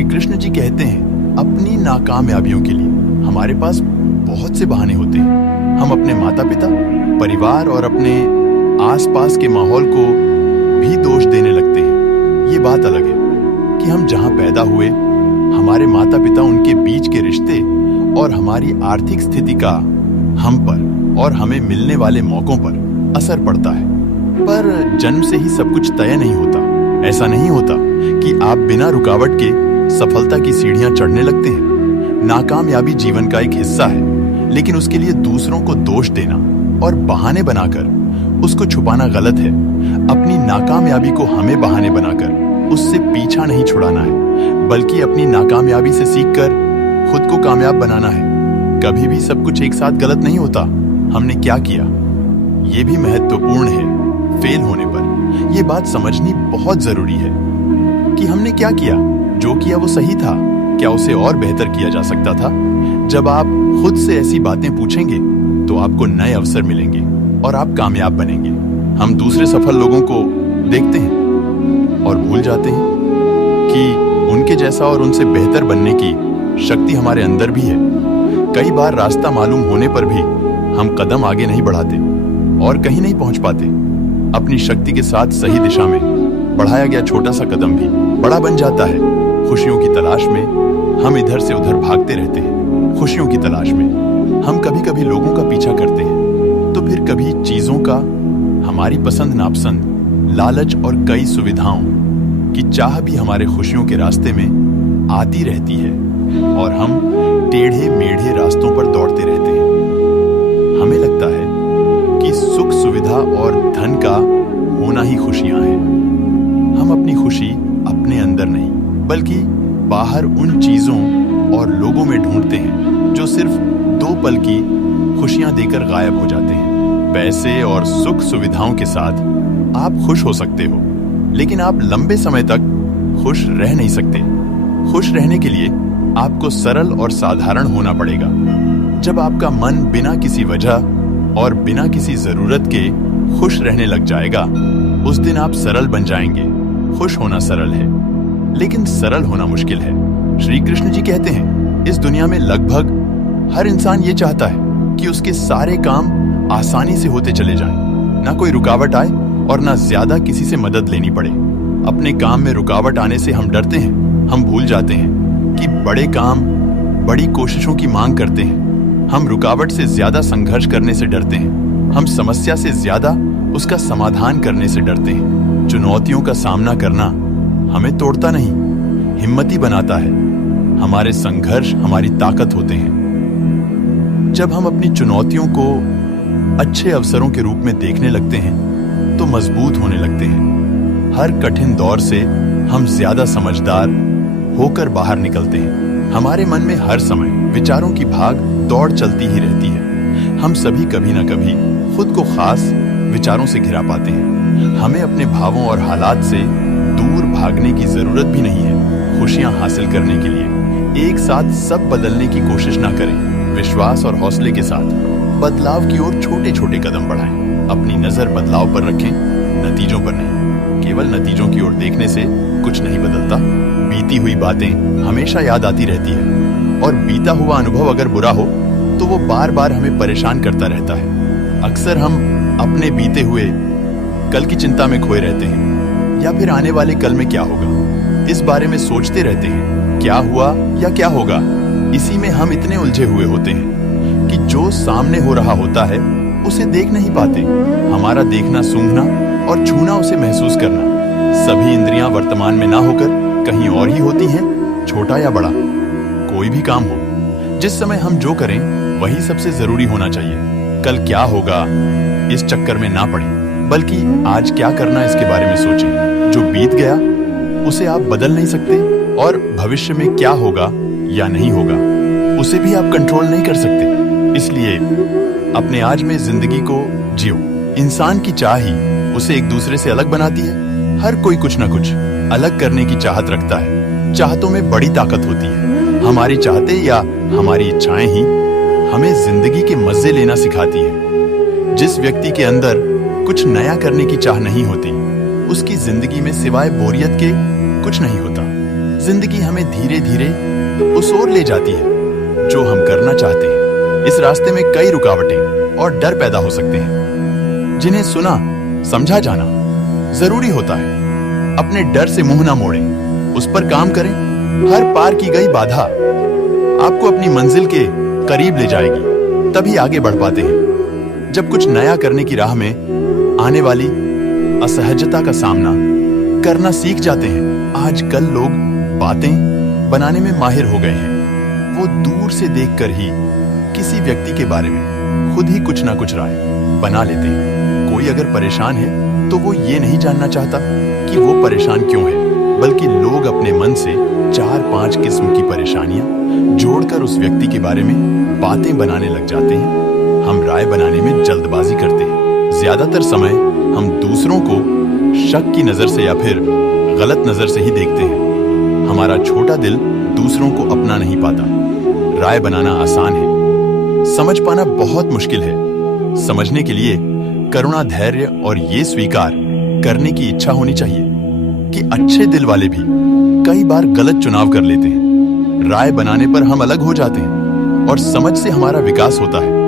श्री कृष्ण जी कहते हैं अपनी नाकामयाबियों के लिए हमारे पास बहुत से बहाने होते हैं। हम अपने माता पिता, परिवार और अपने आसपास के माहौल को भी दोष देने लगते हैं। ये बात अलग है कि हम जहां पैदा हुए, हमारे माता पिता, उनके बीच के रिश्ते और हमारी आर्थिक स्थिति का हम पर और हमें मिलने वाले मौकों पर असर पड़ता है। पर जन्म से ही सब कुछ तय नहीं होता। ऐसा नहीं होता कि आप बिना रुकावट के सफलता की सीढ़ियां चढ़ने लगते हैं। नाकामयाबी जीवन का एक हिस्सा है, लेकिन उसके लिए दूसरों को दोष देना और बहाने बनाकर उसको छुपाना गलत है। अपनी नाकामयाबी को हमें बहाने बनाकर उससे पीछा नहीं छुड़ाना है, बल्कि अपनी नाकामयाबी से सीखकर खुद को कामयाब बनाना है। कभी भी सब कुछ एक साथ गलत नहीं होता। हमने क्या किया, ये भी महत्वपूर्ण है। फेल होने पर यह बात समझनी बहुत जरूरी है कि हमने क्या किया। जो किया वो सही था, क्या उसे और बेहतर किया जा सकता था? जब आप खुद से ऐसी बातें पूछेंगे तो आपको नए अवसर मिलेंगे और आप कामयाब बनेंगे। हम दूसरे सफल लोगों को देखते हैं और भूल जाते हैं कि उनके जैसा और उनसे बेहतर बनने की शक्ति हमारे अंदर भी है। कई बार रास्ता मालूम होने पर भी हम कदम आगे नहीं बढ़ाते और कहीं नहीं पहुंच पाते। अपनी शक्ति के साथ सही दिशा में बढ़ाया गया छोटा सा कदम भी बड़ा बन जाता है। खुशियों की तलाश में हम इधर से उधर भागते रहते हैं। खुशियों की तलाश में हम कभी कभी लोगों का पीछा करते हैं, तो फिर कभी चीजों का, हमारी पसंद नापसंद, लालच और कई सुविधाओं की चाह भी हमारे खुशियों के रास्ते में आती रहती है और हम टेढ़े मेढ़े रास्तों पर दौड़ते रहते हैं। हमें लगता है कि सुख, सुविधा और धन का होना ही खुशियां हैं। हम अपनी खुशी अपने अंदर नहीं, बल्कि बाहर उन चीजों और लोगों में ढूंढते हैं जो सिर्फ 2 पल की खुशियां देकर गायब हो जाते हैं। पैसे और सुख सुविधाओं के साथ आप खुश हो सकते हो, लेकिन आप लंबे समय तक खुश रह नहीं सकते। खुश रहने के लिए आपको सरल और साधारण होना पड़ेगा। जब आपका मन बिना किसी वजह और बिना किसी जरूरत के खुश रहने लग जाएगा, उस दिन आप सरल बन जाएंगे। खुश होना सरल है, लेकिन सरल होना मुश्किल है। श्री कृष्ण जी कहते हैं इस दुनिया में लगभग हर इंसान ये चाहता है कि उसके सारे काम आसानी से होते चले जाएं, ना कोई रुकावट आए और ना ज्यादा किसी से मदद लेनी पड़े। अपने काम में रुकावट आने से हम डरते हैं। हम भूल जाते हैं कि बड़े काम बड़ी कोशिशों की मांग करते हैं। हम रुकावट से ज्यादा संघर्ष करने से डरते हैं। हम समस्या से ज्यादा उसका समाधान करने से डरते हैं। चुनौतियों का सामना करना हमें तोड़ता नहीं, हिम्मती बनाता है। हमारे संघर्ष हमारी ताकत होते हैं। जब हम अपनी चुनौतियों को अच्छे अवसरों के रूप में देखने लगते हैं तो मजबूत होने लगते हैं। हर कठिन दौर से हम ज्यादा समझदार होकर बाहर निकलते हैं। हमारे मन में हर समय विचारों की भाग दौड़ चलती ही रहती है। हम सभी कभी न कभी खुद को खास विचारों से घिरा पाते हैं। हमें अपने भावों और हालात से दूर भागने की जरूरत भी नहीं है। खुशियां हासिल करने के लिए एक साथ सब बदलने की कोशिश ना करें। विश्वास और हौसले के साथ बदलाव की ओर छोटे छोटे कदम बढ़ाएं। अपनी नजर बदलाव पर रखें, नतीजों पर नहीं। केवल नतीजों की ओर देखने से कुछ नहीं बदलता। बीती हुई बातें हमेशा याद आती रहती है और बीता हुआ अनुभव अगर बुरा हो तो वो बार बार हमें परेशान करता रहता है। अक्सर हम अपने बीते हुए कल की चिंता में खोए रहते हैं, या फिर आने वाले कल में क्या होगा इस बारे में सोचते रहते हैं। क्या हुआ या क्या होगा, इसी में हम इतने उलझे हुए होते हैं कि जो सामने हो रहा होता है उसे देख नहीं पाते। हमारा देखना, सूंघना और छूना उसे महसूस करना, सभी इंद्रियां वर्तमान में ना होकर कहीं और ही होती हैं, छोटा या बड़ा कोई भी काम हो। जिस समय हम जो करें वही सबसे जरूरी होना चाहिए। कल क्या होगा इस चक्कर में ना पड़े, बल्कि आज क्या करना इसके बारे में सोचें। जो बीत गया उसे आप बदल नहीं सकते और भविष्य में क्या होगा या नहीं होगा उसे भी आप कंट्रोल नहीं कर सकते। इसलिए अपने आज में जिंदगी को जियो। इंसान की चाह ही उसे एक दूसरे से अलग बनाती है। हर कोई कुछ ना कुछ अलग करने की चाहत रखता है। चाहतों में बड़ी ताकत होती है। हमारी चाहते या हमारी इच्छाएं ही हमें जिंदगी के मजे लेना सिखाती है। जिस व्यक्ति के अंदर कुछ नया करने की चाह नहीं होती, उसकी जिंदगी में सिवाय बोरियत के कुछ नहीं होता। जिंदगी हमें धीरे धीरे उस ओर ले जाती है जो हम करना चाहते हैं। इस रास्ते में कई रुकावटें और डर पैदा हो सकते हैं, जिन्हें सुना समझा जाना जरूरी होता है। अपने डर से मुंह ना मोड़ें, उस पर काम करें। हर पार की गई बाधा आपको अपनी मंजिल के करीब ले जाएगी, तभी आगे बढ़ पाते हैं। जब कुछ नया करने की राह में आने वाली असहजता का सामना करना सीख जाते हैं। आजकल लोग बातें बनाने में माहिर हो गए हैं। वो दूर से देखकर ही किसी व्यक्ति के बारे में खुद ही कुछ ना कुछ राय बना लेते हैं। कोई अगर परेशान है तो वो ये नहीं जानना चाहता कि वो परेशान क्यों है, बल्कि लोग अपने मन से 4-5 किस्म की परेशानियां जोड़कर उस व्यक्ति के बारे में बातें बनाने लग जाते हैं। हम राय बनाने में जल्दबाजी करते हैं। ज्यादातर समय हम दूसरों को शक की नजर से या फिर गलत नजर से ही देखते हैं। हमारा छोटा दिल दूसरों को अपना नहीं पाता। राय बनाना आसान है, समझ पाना बहुत मुश्किल है। समझने के लिए करुणा, धैर्य और ये स्वीकार करने की इच्छा होनी चाहिए कि अच्छे दिल वाले भी कई बार गलत चुनाव कर लेते हैं। राय बनाने पर हम अलग हो जाते हैं और समझ से हमारा विकास होता है।